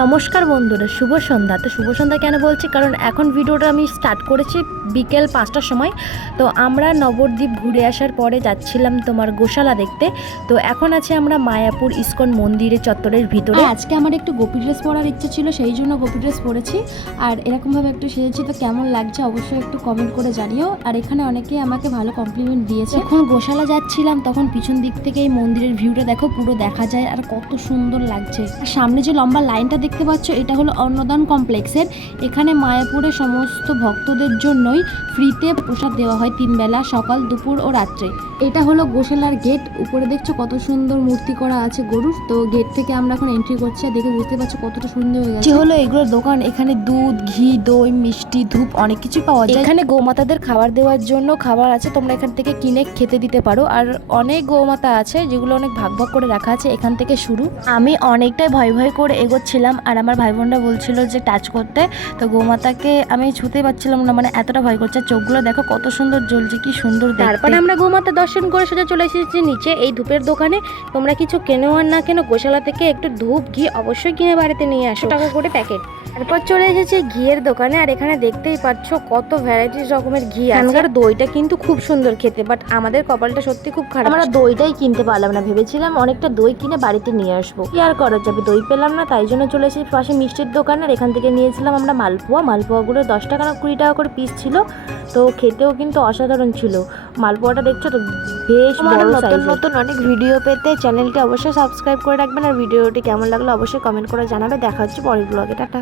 নমস্কার বন্ধুরা, শুভ সন্ধ্যা। তো শুভ সন্ধ্যা কেন বলছি, কারণ এখন ভিডিওটা আমি স্টার্ট করেছি বিকেল 5টার সময়। তো আমরা নবদ্বীপ ঘুরে আসার পরে যাচ্ছিলাম তোমার গোশালা দেখতে। তো এখন আছে আমরা মায়াপুর ইস্কন মন্দিরের চত্বরের ভিতরে। আজকে আমার একটু গোপী ড্রেস পরার ইচ্ছে ছিল, সেই জন্য গোপী ড্রেস পরেছি। আর এরকমভাবে একটু সেজেছি, তো কেমন লাগছে অবশ্যই একটু কমেন্ট করে জানিও। আর এখানে অনেকেই আমাকে ভালো কমপ্লিমেন্ট দিয়েছে। যখন গোশালা যাচ্ছিলাম তখন পিছন দিক থেকে এই মন্দিরের ভিউটা দেখো, পুরো দেখা যায় আর কত সুন্দর লাগছে। আর সামনে যে লম্বা লাইনটা দেখতে পাচ্ছ, এটা হলো অন্নদান কমপ্লেক্সের। এখানে মায়াপুরের সমস্ত ভক্তদের জন্যই ফ্রিতে প্রসাদ দেওয়া হয় 3 বেলা, সকাল, দুপুর ও রাত্রে। এটা হলো গোশালার গেট। উপরে দেখছো কত সুন্দর মূর্তি করা আছে গরুর। তো গেট থেকে আমরা এখন এন্ট্রি করছি, আর দেখে বুঝতে পারছো কতটা সুন্দর হয়ে গেছে। হলো এগুলোর দোকান। এখানে দুধ, ঘি, দই, মিষ্টি, ধূপ অনেক কিছু পাওয়া যায়। এখানে গোমাতাদের খাবার দেওয়ার জন্য খাবার আছে, তোমরা এখান থেকে কিনে খেতে দিতে পারো। আর অনেক গোমাতা আছে যেগুলো অনেক ভাগ ভাগ করে রাখা আছে, এখান থেকে শুরু। আমি অনেকটাই ভয় ভয় করে এগোচ্ছিলাম, আর আমার ভাই বোনরা বলছিল যে টাচ করতে। তো গোমাতাকে আমি ছুতে পারছিলাম না, মানে এতটা ভয় করছে। চোখগুলো দেখো কত সুন্দর জ্বলছে, কি সুন্দর দেখতে। তারপরে আমরা গোমাতা দর্শন করে সোজা চলে এসেছি নিচে এই ধূপের দোকানে। তোমরা কিছু কেনো আর না কেনো, গোশালা থেকে একটু ধূপ ঘি অবশ্যই কিনে বাড়িতে নিয়ে আসো, টাকা করে প্যাকেট। তারপর চলে এসেছি ঘিয়ের দোকানে, আর এখানে দেখতেই পাচ্ছ কত ভ্যারাইটিস রকমের ঘি আছে। এখানকার দইটা কিন্তু খুব সুন্দর খেতে, বাট আমাদের কপালটা সত্যি খুব খারাপ। আমরা দইটাই কিনতে পারলাম না, ভেবেছিলাম অনেকটা দই কিনে বাড়িতে নিয়ে আসবো। কি আর করা যাবে, দই পেলাম না, তাই জন্য চলে এসেছি পাশে মিষ্টির দোকানে। আর এখান থেকে নিয়েছিলাম আমরা মালপোয়াগুলো 10 টাকা না 20 টাকা করে পিস ছিল। তো খেতেও কিন্তু অসাধারণ ছিল। মালপোয়াটা দেখছো তো, বেশ বড় সাইজের। নতুন অনেক ভিডিও পেতে চ্যানেলটি অবশ্যই সাবস্ক্রাইব করে রাখবেন। আর ভিডিওটি কেমন লাগলো অবশ্যই কমেন্ট করে জানাবে। দেখা হচ্ছে পরের ব্লগে। টাটা।